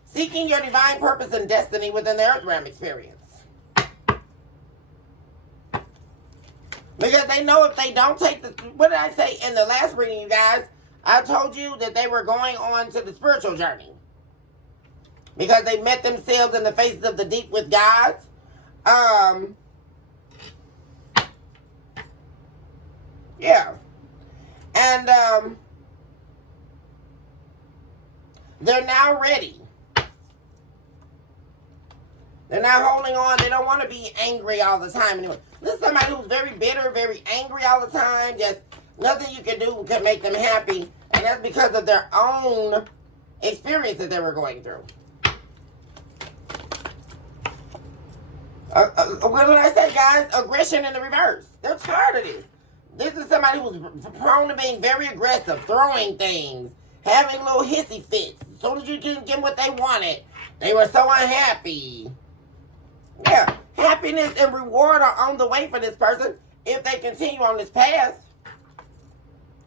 Seeking your divine purpose and destiny within the Earth Realm experience. Because they know if they don't take the... What did I say in the last reading, you guys? I told you that they were going on to the spiritual journey. Because they met themselves in the faces of the deep with God. Yeah. And they're now ready. They're not holding on. They don't want to be angry all the time anymore. This is somebody who's very bitter, very angry all the time. Just nothing you can do can make them happy. And that's because of their own experience that they were going through. What did I say, guys? Aggression in the reverse. They're tired of this. This is somebody who's prone to being very aggressive, throwing things, having little hissy fits. As soon as you didn't get what they wanted, they were so unhappy. Yeah. Happiness and reward are on the way for this person if they continue on this path.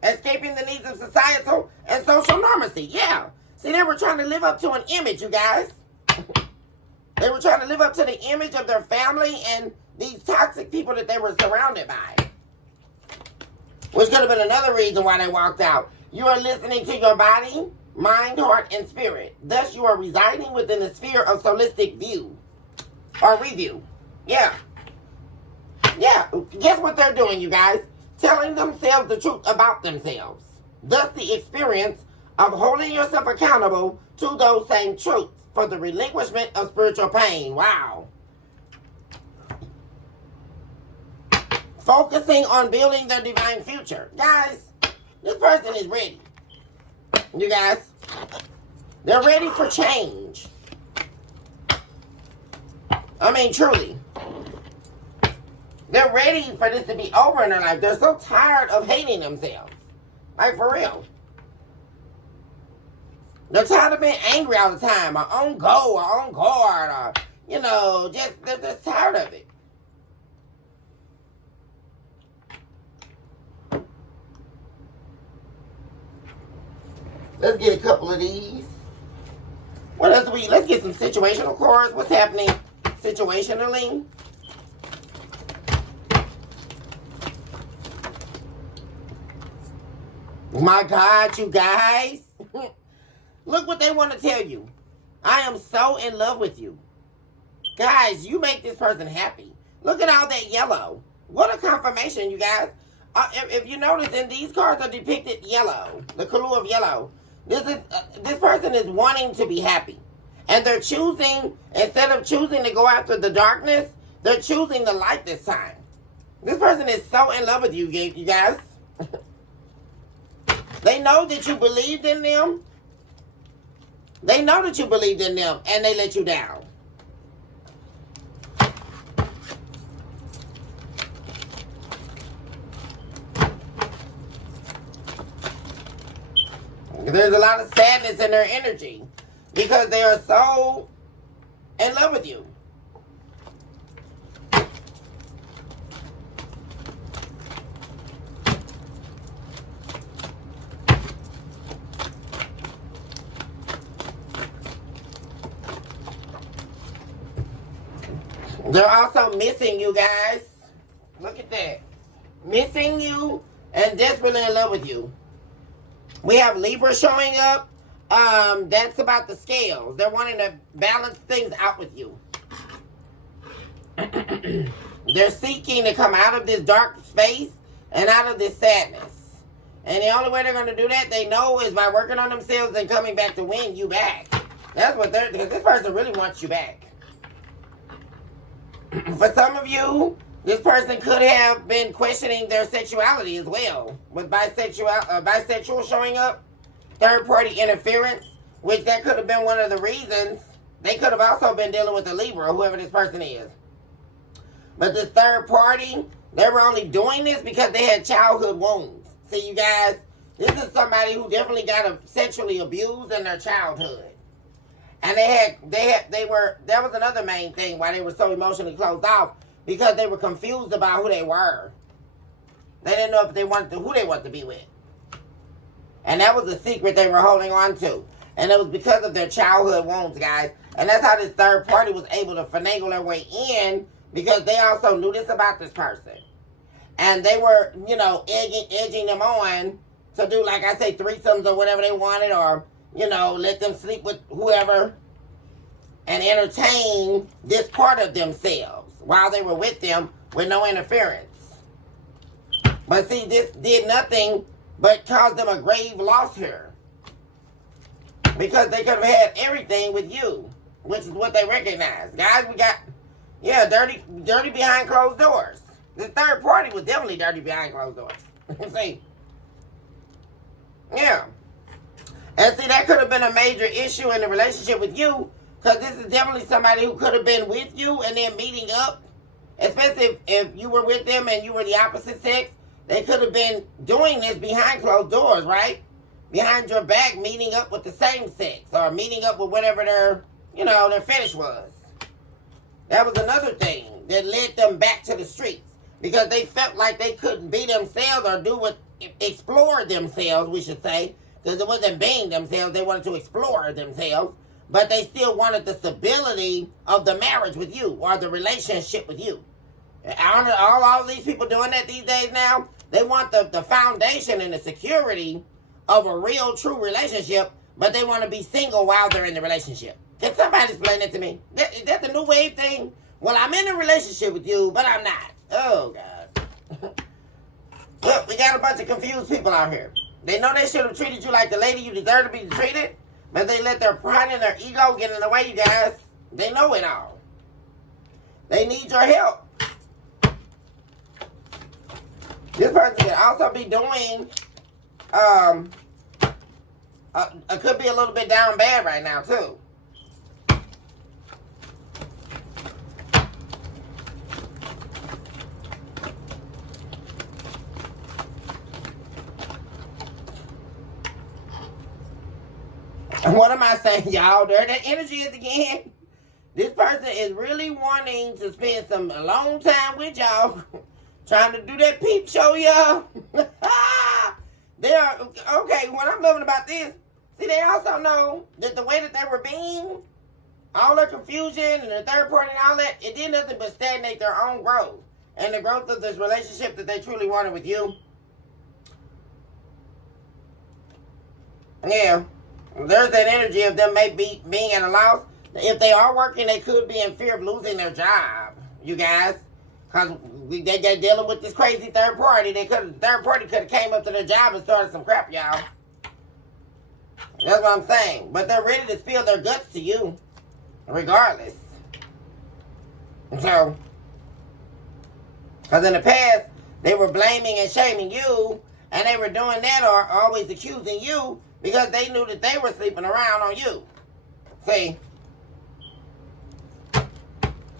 Escaping the needs of societal and social normacy. Yeah. See, they were trying to live up to an image, you guys. They were trying to live up to the image of their family and these toxic people that they were surrounded by. Which could have been another reason why they walked out. You are listening to your body, mind, heart, and spirit. Thus, you are residing within the sphere of holistic view or review. Yeah. Yeah. Guess what they're doing, you guys? Telling themselves the truth about themselves. Thus, the experience of holding yourself accountable to those same truths for the relinquishment of spiritual pain. Wow. Focusing on building their divine future. Guys, this person is ready. You guys, they're ready for change. I mean, truly. They're ready for this to be over in their life. They're so tired of hating themselves. Like, for real. They're tired of being angry all the time, or on go, or on guard, or, you know, they're just tired of it. Let's get a couple of these. What else do we, let's get some situational cards. What's happening situationally? My God, you guys. Look what they want to tell you. I am so in love with you. Guys, you make this person happy. Look at all that yellow. What a confirmation, you guys. If you notice, in these cards are depicted yellow. The color of yellow. This person is wanting to be happy. And they're choosing, instead of choosing to go after the darkness, they're choosing the light this time. This person is so in love with you, you guys. They know that you believed in them. They know that you believed in them, and they let you down. There's a lot of sadness in their energy because they are so in love with you. They're also missing you guys. Look at that. Missing you and desperately in love with you. We have Libra showing up. That's about the scales. They're wanting to balance things out with you. They're seeking to come out of this dark space and out of this sadness. And the only way they're going to do that, they know, is by working on themselves and coming back to win you back. That's what they're doing. This person really wants you back. For some of you, this person could have been questioning their sexuality as well. With bisexual showing up, third-party interference, which that could have been one of the reasons. They could have also been dealing with a Libra, or whoever this person is. But this third party, they were only doing this because they had childhood wounds. See, you guys, this is somebody who definitely got sexually abused in their childhood. And that was another main thing why they were so emotionally closed off, because they were confused about who they were. They didn't know if who they wanted to be with. And that was the secret they were holding on to. And it was because of their childhood wounds, guys. And that's how this third party was able to finagle their way in, because they also knew this about this person. And they were, edging them on to do, like I say, threesomes or whatever they wanted, or let them sleep with whoever and entertain this part of themselves while they were with them with no interference. But see, this did nothing but cause them a grave loss here. Because they could have had everything with you, which is what they recognize. Guys, we got, dirty behind closed doors. The third party was definitely dirty behind closed doors. See? Yeah. And see, that could have been a major issue in the relationship with you, because this is definitely somebody who could have been with you and then meeting up. Especially if you were with them and you were the opposite sex. They could have been doing this behind closed doors, right? Behind your back, meeting up with the same sex, or meeting up with whatever their fetish was. That was another thing that led them back to the streets. Because they felt like they couldn't be themselves or explore themselves, we should say. Because it wasn't being themselves, they wanted to explore themselves. But they still wanted the stability of the marriage with you or the relationship with you. All these people doing that these days now, they want the foundation and the security of a real, true relationship, but they want to be single while they're in the relationship. Can somebody explain that to me? Is that the new wave thing? Well, I'm in a relationship with you, but I'm not. Oh, God. Look, we got a bunch of confused people out here. They know they should have treated you like the lady you deserve to be treated, but they let their pride and their ego get in the way, you guys. They know it all. They need your help. This person could also be doing, could be a little bit down bad right now, too. And what am I saying, y'all? There the energy is again. This person is really wanting to spend some alone time with y'all. Trying to do that peep show, y'all. They are, okay, what I'm loving about this, see, they also know that the way that they were being, all their confusion and the third party and all that, it did nothing but stagnate their own growth. And the growth of this relationship that they truly wanted with you. Yeah. There's that energy of them maybe being at a loss. If they are working, they could be in fear of losing their job, you guys. Because they're dealing with this crazy third party. Third party could have came up to their job and started some crap, y'all. That's what I'm saying. But they're ready to spill their guts to you, regardless. So, because in the past, they were blaming and shaming you, and they were doing that or always accusing you because they knew that they were sleeping around on you. See?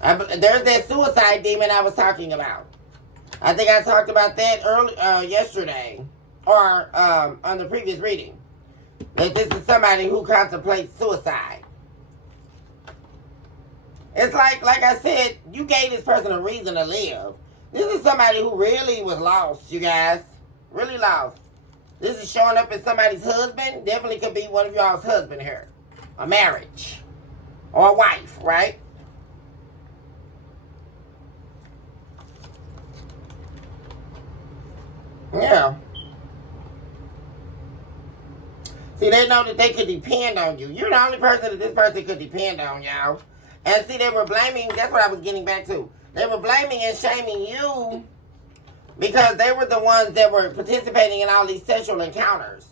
There's that suicide demon I was talking about. I think I talked about that yesterday or on the previous reading. That this is somebody who contemplates suicide. It's like I said, you gave this person a reason to live. This is somebody who really was lost, you guys. Really lost. This is showing up as somebody's husband. Definitely could be one of y'all's husband here. A marriage. Or a wife, right? Yeah. See, they know that they could depend on you. You're the only person that this person could depend on, y'all. And see, they were blaming, that's what I was getting back to. They were blaming and shaming you because they were the ones that were participating in all these sexual encounters.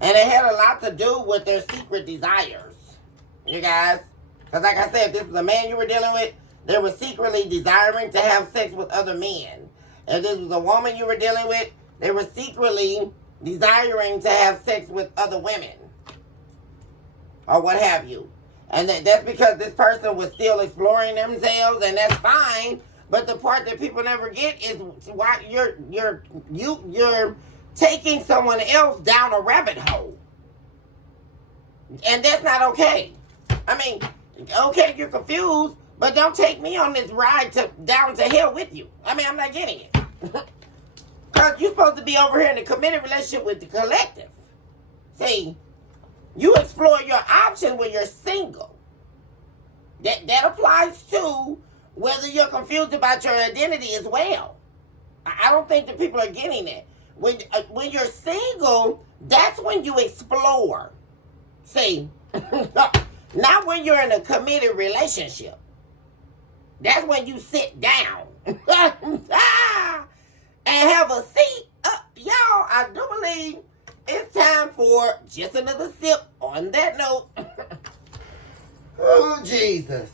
And it had a lot to do with their secret desires, you guys. Because like I said, if this was a man you were dealing with, they were secretly desiring to have sex with other men. If this was a woman you were dealing with, they were secretly desiring to have sex with other women. Or what have you. And that's because this person was still exploring themselves, and that's fine. But the part that people never get is why you're taking someone else down a rabbit hole. And that's not okay. I mean, okay, you're confused, but don't take me on this ride down to hell with you. I mean, I'm not getting it. Because you're supposed to be over here in a committed relationship with the collective. See, you explore your options when you're single. That applies to whether you're confused about your identity as well. I don't think that people are getting it. When you're single, that's when you explore. See, not when you're in a committed relationship. That's when you sit down and have a seat. Y'all, I do believe it's time for just another sip on that note. Oh, Jesus.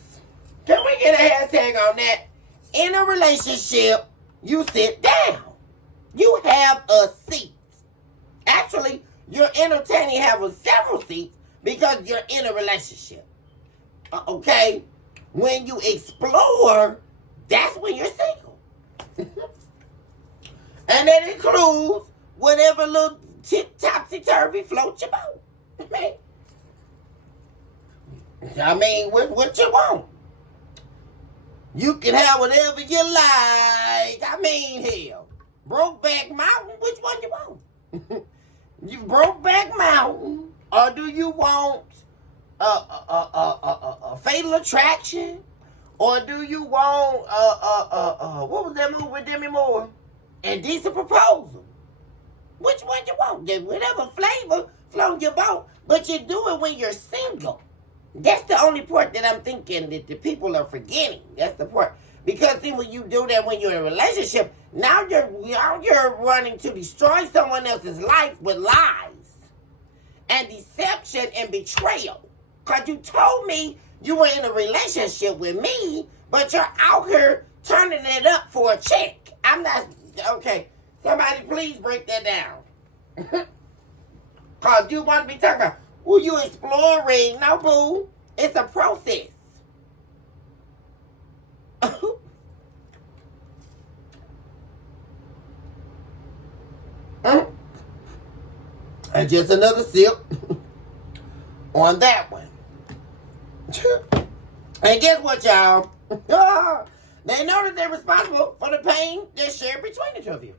Can we get a hashtag on that? In a relationship, you sit down. You have a seat. Actually, you're entertaining having several seats because you're in a relationship. Okay? When you explore, that's when you're single. And that includes whatever little topsy-turvy floats your boat. I mean, what you want? You can have whatever you like. I mean, hell. Brokeback Mountain, which one you want? You Brokeback Mountain, or do you want a Fatal Attraction, or do you want what was that movie with Demi Moore? Indecent Proposal. Which one you want? Whatever flavor float your boat, but you do it when you're single. That's the only part that I'm thinking that the people are forgetting. That's the part. Because then when you do that when you're in a relationship, now you're running to destroy someone else's life with lies and deception and betrayal. Because you told me you were in a relationship with me, but you're out here turning it up for a check. I'm not, okay, somebody please break that down. Because you want to be talking about, who you exploring? No, boo. It's a process. And just another sip on that one. And guess what, y'all? They know that they're responsible for the pain that's shared between the two of you.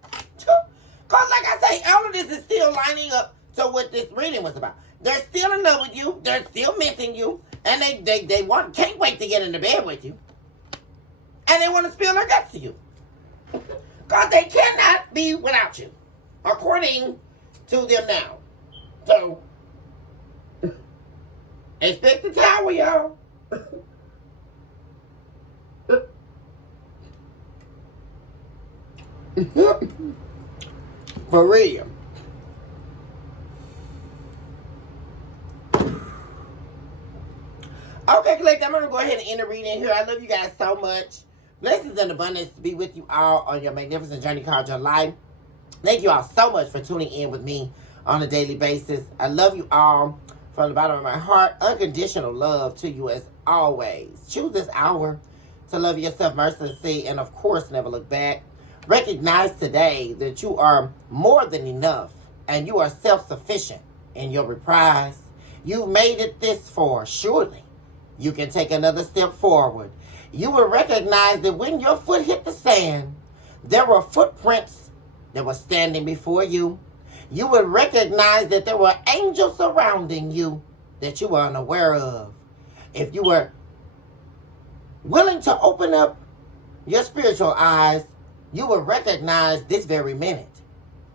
Because like I say, all of this is still lining up to what this reading was about. They're still in love with you. They're still missing you. And they can't wait to get into bed with you. And they want to spill their guts to you. Because they cannot be without you. According to them now. So, expect the tower, y'all. For real. Okay, collective, I'm going to go ahead and end the reading here. I love you guys so much. Blessings and abundance to be with you all on your magnificent journey called your life. Thank you all so much for tuning in with me on a daily basis. I love you all from the bottom of my heart. Unconditional love to you as always. Choose this hour to love yourself mercilessly and, of course, never look back. Recognize today that you are more than enough and you are self-sufficient in your reprise. You've made it this far. Surely you can take another step forward. You will recognize that when your foot hit the sand, there were footprints that were standing before you. You would recognize that there were angels surrounding you that you were unaware of. If you were willing to open up your spiritual eyes, you will recognize this very minute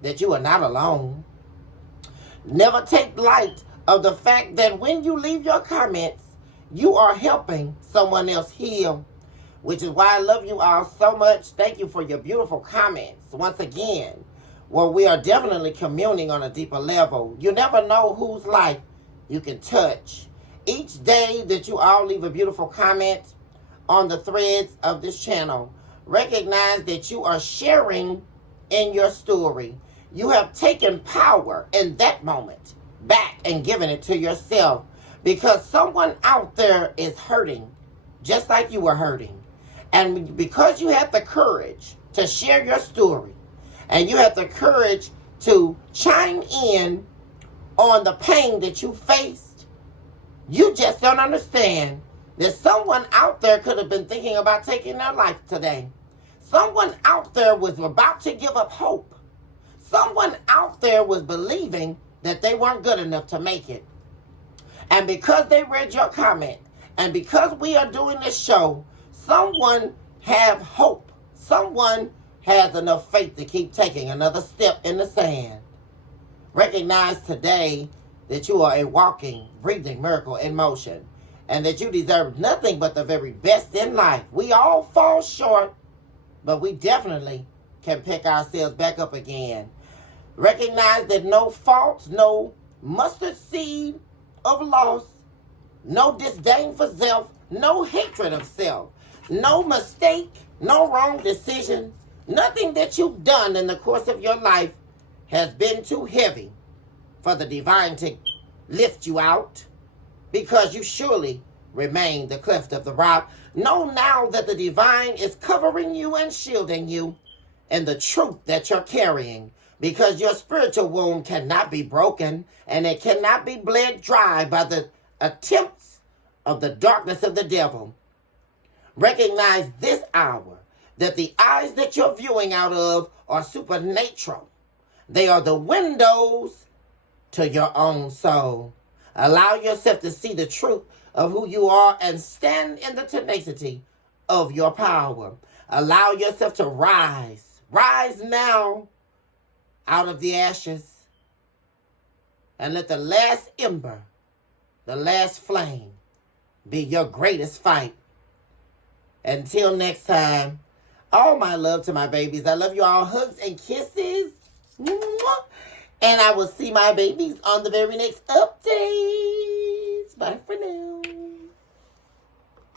that you are not alone. Never take light of the fact that when you leave your comments, you are helping someone else heal, which is why I love you all so much. Thank you for your beautiful comments. Once again, where we are definitely communing on a deeper level. You never know whose life you can touch. Each day that you all leave a beautiful comment on the threads of this channel, recognize that you are sharing in your story. You have taken power in that moment back and given it to yourself because someone out there is hurting just like you were hurting. And because you have the courage to share your story and you have the courage to chime in on the pain that you faced, you just don't understand that someone out there could have been thinking about taking their life today. Someone out there was about to give up hope. Someone out there was believing that they weren't good enough to make it. And because they read your comment, and because we are doing this show, someone have hope. Someone has enough faith to keep taking another step in the sand. Recognize today that you are a walking, breathing miracle in motion, and that you deserve nothing but the very best in life. We all fall short, but we definitely can pick ourselves back up again. Recognize that no fault, no mustard seed of loss, no disdain for self, no hatred of self, no mistake, no wrong decision, nothing that you've done in the course of your life has been too heavy for the divine to lift you out, because you surely remain the cleft of the rock. Know now that the divine is covering you and shielding you in the truth that you're carrying, because your spiritual wound cannot be broken and it cannot be bled dry by the attempts of the darkness of the devil. Recognize this hour that the eyes that you're viewing out of are supernatural. They are the windows to your own soul. Allow yourself to see the truth of who you are and stand in the tenacity of your power. Allow yourself to rise. Rise now out of the ashes and let the last ember, the last flame, be your greatest fight. Until next time, all my love to my babies. I love you all. Hugs and kisses. And I will see my babies on the very next updates. Bye for now.